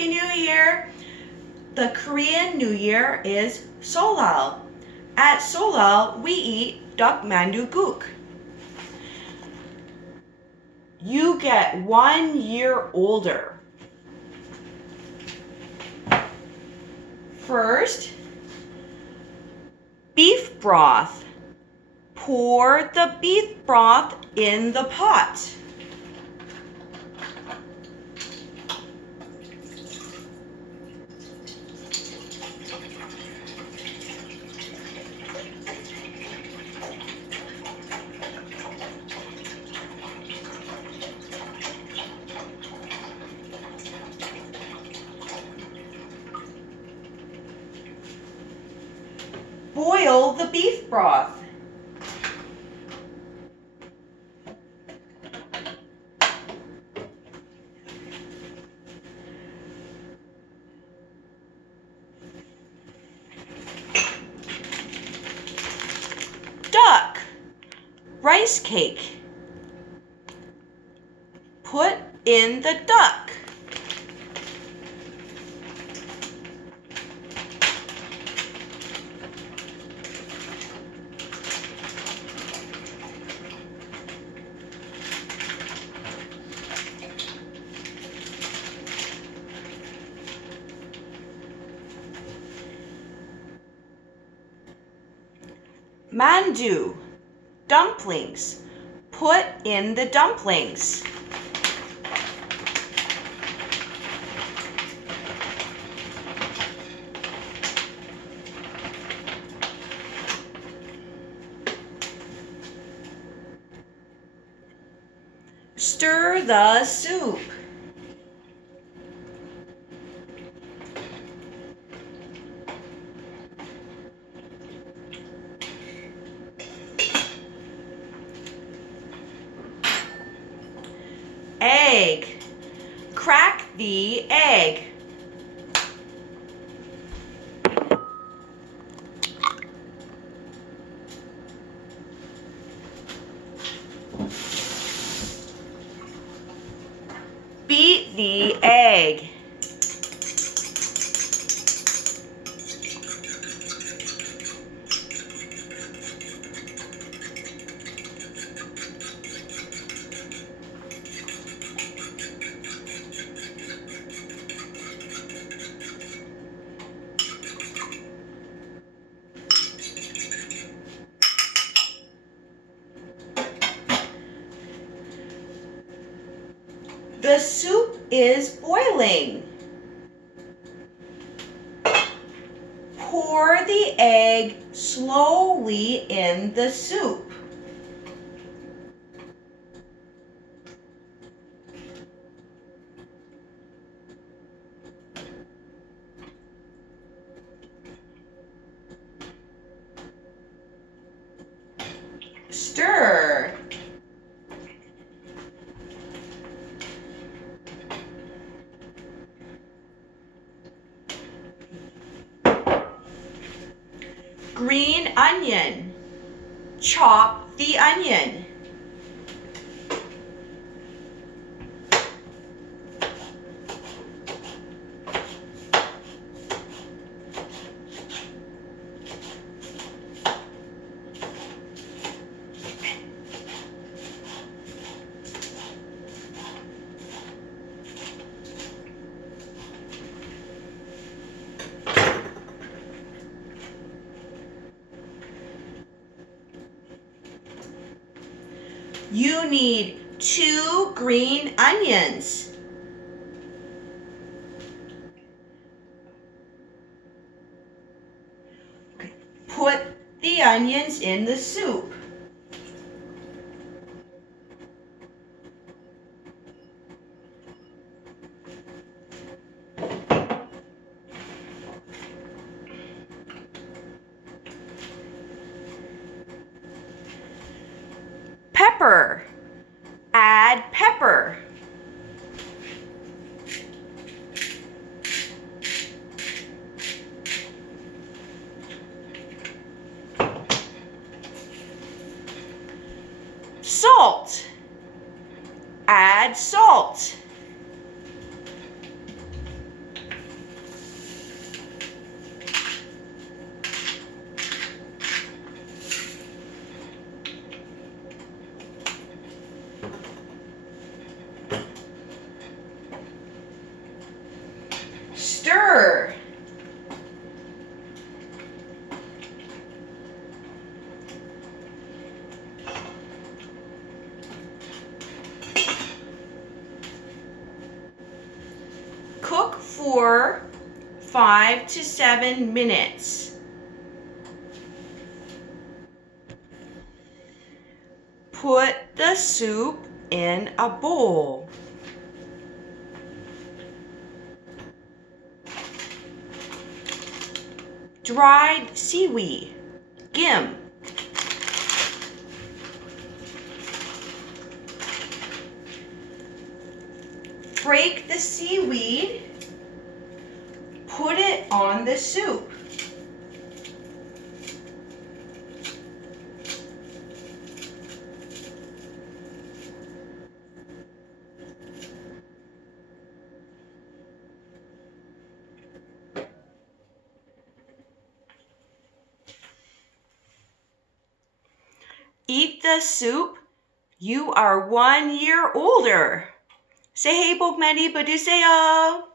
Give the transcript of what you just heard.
Happy New Year! The Korean New Year is Solal. At Solal, we eat duck mandu guk. You get 1 year older. First, beef broth. Pour the beef broth in the pot. Boil the beef broth. Duck, rice cake. Put in the duck. Mandu, dumplings. Put in the dumplings. Stir the soup. Egg. Crack the egg. Beat the egg. The soup is boiling. Pour the egg slowly in the soup. Stir. Green onion. Chop the onion. You need 2 green onions. Put the onions in the soup. Pepper. Add pepper. Salt. Add salt. Stir. Cook for 5 to 7 minutes. Put the soup in a bowl. Dried seaweed, gim. Break the seaweed, put it on the soup. Eat the soup, you are 1 year older. Say hey, 복많이 받으세요.